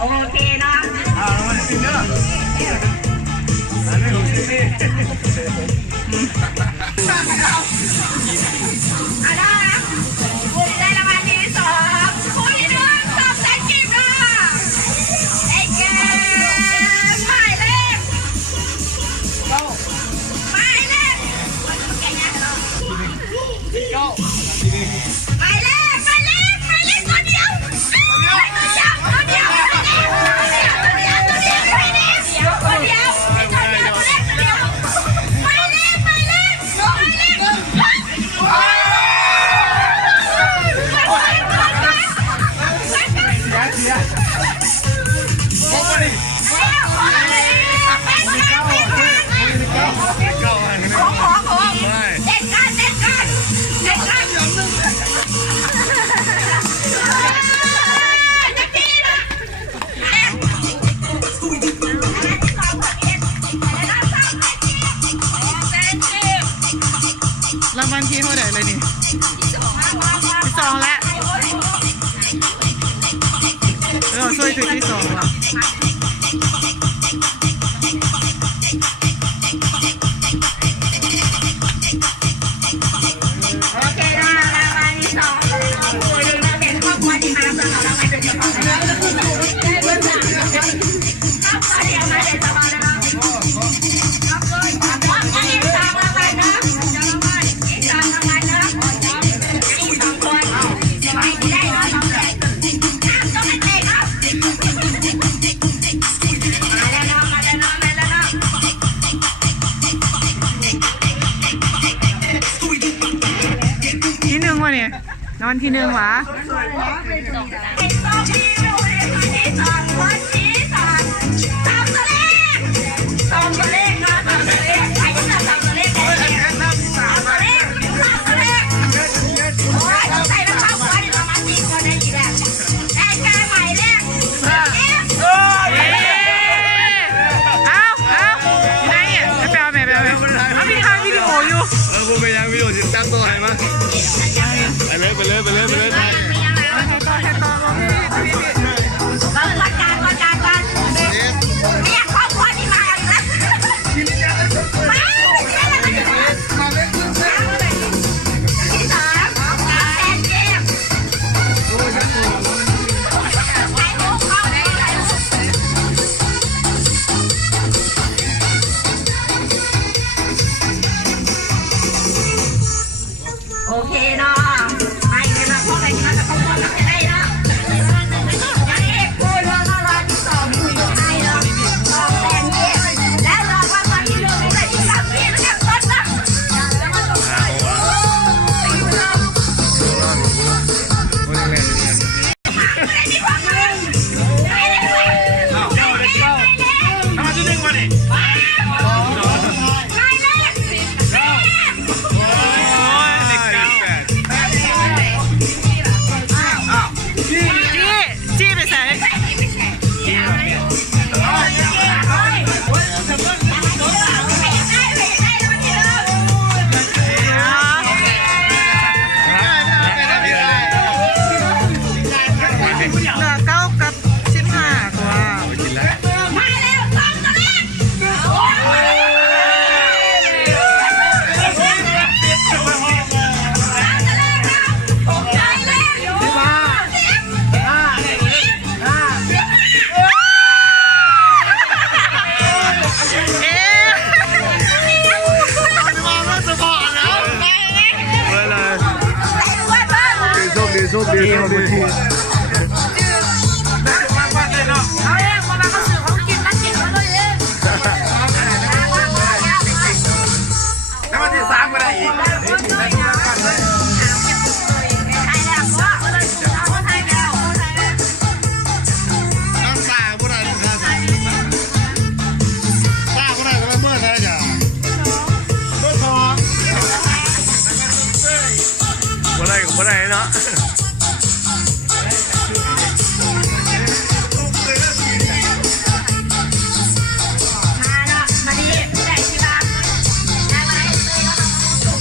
โอเคเนาะมาจริงเนอะอันนี้ผมจริงนี่ได้นะคุณได้รางวัลที่สองคุณที่หนึ่ง200,000 กีบค่ะไอ้แกหมายเลขหมายเลขแกเนี่ยเหรอหมายเลขตัวเดียวรางวัลที่เท่าไหร่เลยนี่ที่สองแล้วช่วยถึงที่สองว่ะโอเคนะรางวัลที่สองคุณเราเป็นครอบครัวที่มาเพื่อเอารางวัลเป็นเจ้าของครอบครัวเดียวมาเลยสบายแล้วนะที่หนึ่งวะเนี่ยนอนที่หนึ่งวะกูไปยังวิดีโอจิตตั้งตัวไหนมาไปเลยไปเลยไปเลยไปเลยไปประกาศก่อนเนี่ยครอบครัวที่มาแล้วที่สามแอนเจมโอเคเนาะไม่เลยมาพวกอะไรที่มาจะครอบครัวจะได้เนาะยังเอกพูดว่ารางวัลที่สองคุณได้เนาะ200,000 กีบและรางวัลที่หนึ่งได้ที่3 กีบแล้วต้นนะแล้วมาส่งให้โชคดีโชคดีเอาเองวันนั้นเขาซื้อของกินนั่งกินมาเลยเองแล้ววันที่3ก็ได้อีกบ่ได้เนาะ